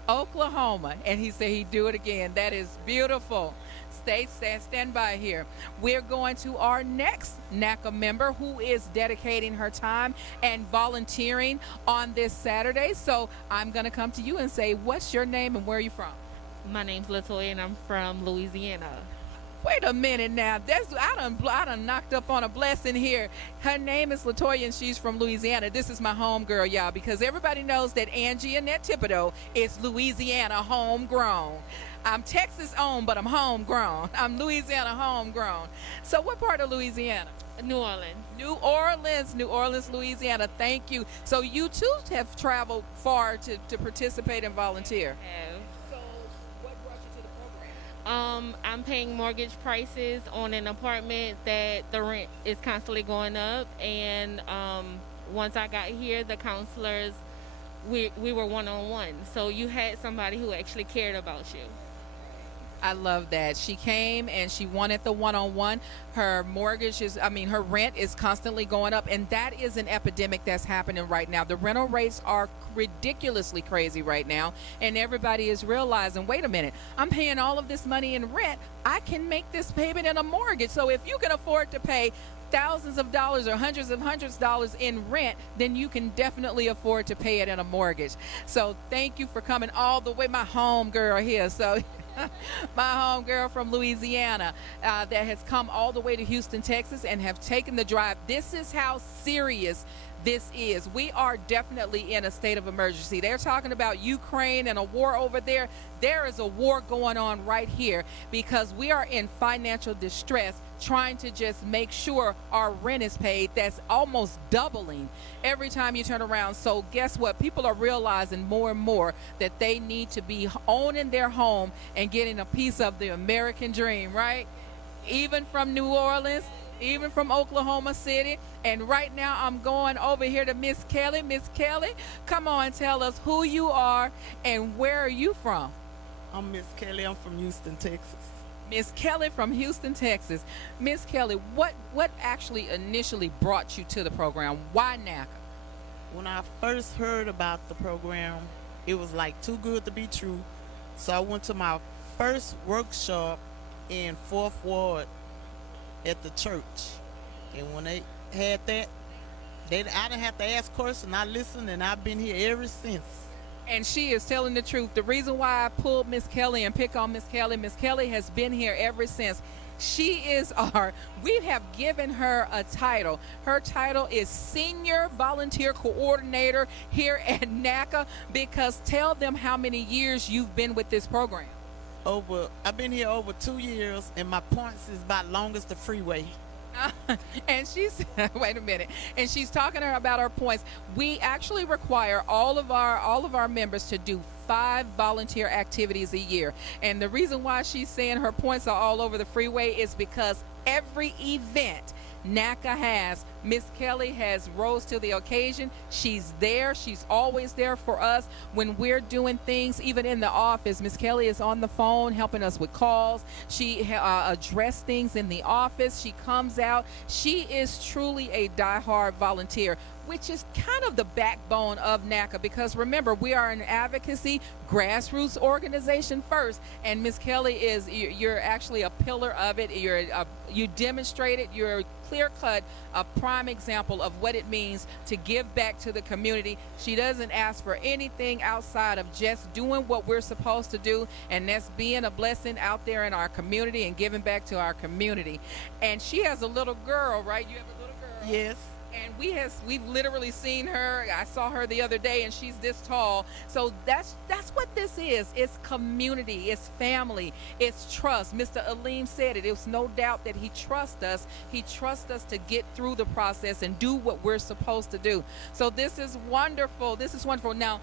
Oklahoma, and he said he'd do it again. That is beautiful. Stand by here. We're going to our next NACA member who is dedicating her time and volunteering on this Saturday. So I'm going to come to you and say, what's your name and where are you from? My name's Latoya, and I'm from Louisiana. Wait a minute now. I done knocked up on a blessing here. Her name is Latoya, and she's from Louisiana. This is my home girl, y'all, because everybody knows that Angie Annette Thibodeau is Louisiana homegrown. I'm Texas owned, but I'm homegrown. I'm Louisiana homegrown. So what part of Louisiana? New Orleans. New Orleans, Louisiana. Thank you. So you too have traveled far to participate and volunteer. So what brought you to the program? I'm paying mortgage prices on an apartment that the rent is constantly going up, and once I got here, the counselors, we were one-on-one. So you had somebody who actually cared about you. I love that. She came and she wanted the one-on-one. Her her rent is constantly going up, and that is an epidemic that's happening right now. The rental rates are ridiculously crazy right now, and everybody is realizing, wait a minute, I'm paying all of this money in rent. I can make this payment in a mortgage. So if you can afford to pay thousands of dollars or hundreds of dollars in rent, then you can definitely afford to pay it in a mortgage. So thank you for coming all the way, my home girl here. So my home girl from Louisiana that has come all the way to Houston, Texas, and have taken the drive. This is how serious this is. We are definitely in a state of emergency. They're talking about Ukraine and a war over there. There is a war going on right here because we are in financial distress, trying to just make sure our rent is paid. That's almost doubling every time you turn around. So guess what? People are realizing more and more that they need to be owning their home and getting a piece of the American dream, right? Even from New Orleans, even from Oklahoma City. And right now I'm going over here to Miss Kelly. Miss Kelly, come on, tell us who you are and where are you from? I'm Miss Kelly. I'm from Houston, Texas. Miss Kelly from Houston, Texas. Miss Kelly, what actually initially brought you to the program? Why NACA? When I first heard about the program, it was like too good to be true. So I went to my first workshop in 4th Ward at the church. And when they had that, I didn't have to ask questions. I listened, and I've been here ever since. And she is telling the truth. The reason why I pulled Miss Kelly and pick on Miss Kelly has been here ever since. We have given her a title. Her title is Senior Volunteer Coordinator here at NACA, because tell them how many years you've been with this program. I've been here over 2 years, and my points is about longest the freeway. And she's wait a minute, and she's talking to her about her points. We actually require all of our members to do 5 volunteer activities a year, and the reason why she's saying her points are all over the freeway is because every event NACA has, Miss Kelly has rose to the occasion. She's there. She's always there for us when we're doing things, even in the office. Miss Kelly is on the phone helping us with calls. She addressed things in the office. She comes out. She is truly a diehard volunteer, which is kind of the backbone of NACA, because remember, we are an advocacy grassroots organization first, and Miss Kelly you're actually a pillar of it. You demonstrate it. You're a clear-cut, a prime example of what it means to give back to the community. She doesn't ask for anything outside of just doing what we're supposed to do, and that's being a blessing out there in our community and giving back to our community. And she has a little girl, right? You have a little girl? Yes. And we've literally seen her. I saw her the other day, and she's this tall. So that's what this is. It's community. It's family. It's trust. Mr. Aleem said it. It was no doubt that he trusts us. He trusts us to get through the process and do what we're supposed to do. So this is wonderful. This is wonderful. Now,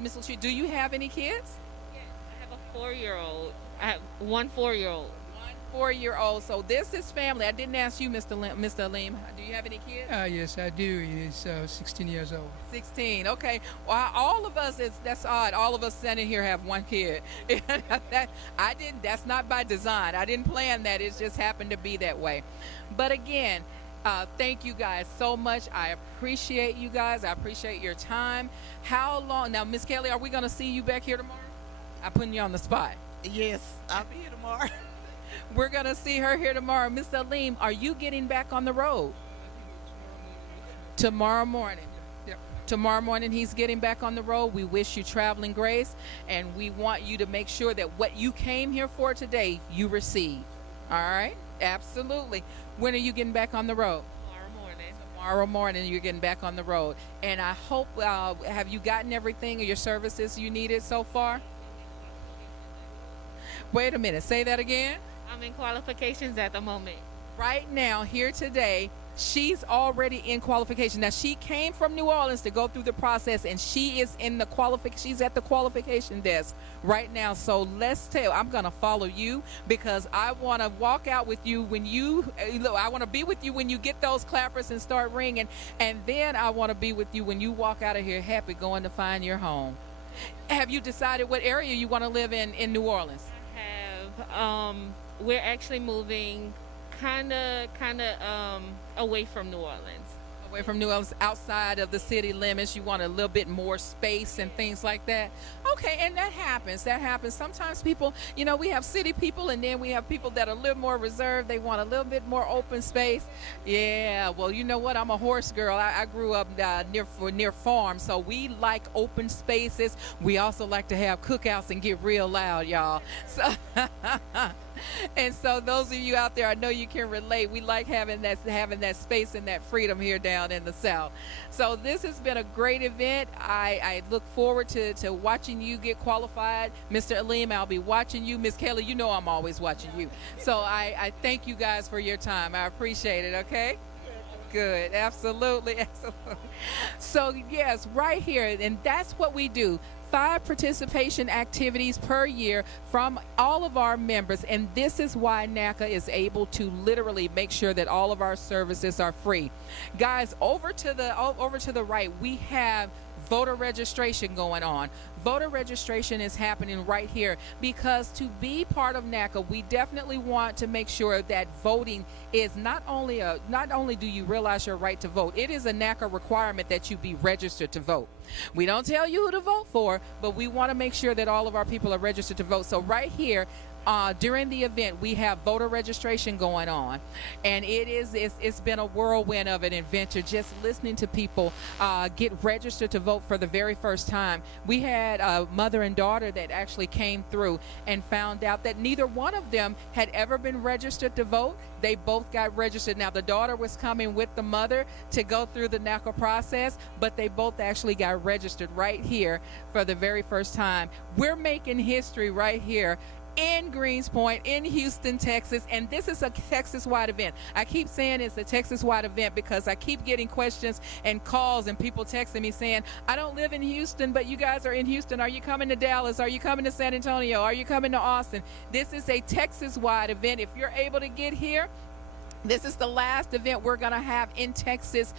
Ms. Latrice, do you have any kids? Yes, I have a 4-year-old. I have one 4-year-old. 4-year-old. So this is family. I didn't ask you, Mr. Aleem. Do you have any kids? Yes, I do. He's 16 years old. 16. Okay. Well, all of us, that's odd. All of us standing here have one kid. That's not by design. I didn't plan that. It just happened to be that way. But again, thank you guys so much. I appreciate you guys. I appreciate your time. How long? Now, Miss Kelly, are we going to see you back here tomorrow? I'm putting you on the spot. Yes, I'll be here tomorrow. We're going to see her here tomorrow. Mr. Aleem, are you getting back on the road? Tomorrow morning. Yep. Tomorrow morning he's getting back on the road. We wish you traveling grace, and we want you to make sure that what you came here for today, you receive. All right? Absolutely. When are you getting back on the road? Tomorrow morning. Tomorrow morning you're getting back on the road. And I hope, have you gotten everything of your services you needed so far? Wait a minute. Say that again. I'm in qualifications at the moment. Right now, here today, she's already in qualification. Now, she came from New Orleans to go through the process, and she is in the she's at the qualification desk right now. So I'm going to follow you, because I want to walk out with you I want to be with you when you get those clappers and start ringing. And then I want to be with you when you walk out of here happy going to find your home. Have you decided what area you want to live in New Orleans? We're actually moving kind of away from New Orleans. Away from New Orleans, outside of the city limits. You want a little bit more space and things like that. Okay, and that happens. Sometimes people, we have city people, and then we have people that are a little more reserved. They want a little bit more open space. Yeah, well, you know what? I'm a horse girl. I grew up near farms, so we like open spaces. We also like to have cookouts and get real loud, y'all. So and so those of you out there, I know you can relate. We like having that space and that freedom here down in the South. So this has been a great event. I look forward to watching you get qualified. Mr. Aleem, I'll be watching you. Miss Kelly, you know I'm always watching you. So I thank you guys for your time. I appreciate it, okay? Good. Absolutely. Absolutely. So, yes, right here, and that's what we do. 5 participation activities per year from all of our members, and this is why NACA is able to literally make sure that all of our services are free. Guys, over to the right, we have voter registration going on. Voter registration is happening right here, because to be part of NACA, we definitely want to make sure that voting is not only do you realize your right to vote, it is a NACA requirement that you be registered to vote. We don't tell you who to vote for, but we want to make sure that all of our people are registered to vote. So right here, during the event, we have voter registration going on, and it's been a whirlwind of an adventure just listening to people get registered to vote for the very first time. We had a mother and daughter that actually came through and found out that neither one of them had ever been registered to vote. They both got registered. Now, the daughter was coming with the mother to go through the NACA process, but they both actually got registered right here for the very first time. We're making history right here in Greens Point, in Houston, Texas, and this is a Texas-wide event. I keep saying it's a Texas-wide event because I keep getting questions and calls and people texting me saying, I don't live in Houston, but you guys are in Houston. Are you coming to Dallas? Are you coming to San Antonio? Are you coming to Austin? This is a Texas-wide event. If you're able to get here, this is the last event we're going to have in Texas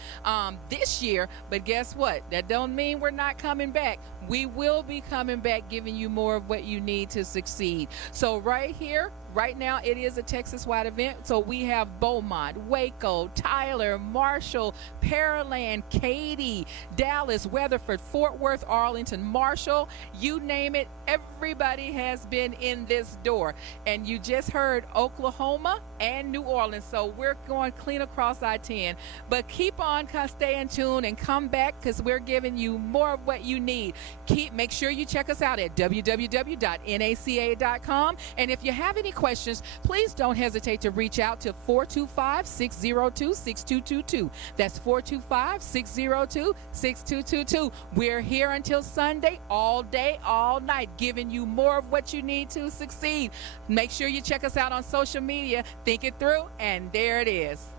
this year, but guess what? That don't mean we're not coming back. We will be coming back, giving you more of what you need to succeed. So right here, right now, it is a Texas-wide event. So we have Beaumont, Waco, Tyler, Marshall, Pearland, Katy, Dallas, Weatherford, Fort Worth, Arlington, Marshall, you name it, everybody has been in this door. And you just heard Oklahoma and New Orleans. So we're going clean across I-10. But keep on staying tuned and come back because we're giving you more of what you need. Make sure you check us out at www.naca.com. And if you have any questions, please don't hesitate to reach out to 425-602-6222. That's 425-602-6222. We're here until Sunday, all day, all night, giving you more of what you need to succeed. Make sure you check us out on social media. Think it through, and there it is.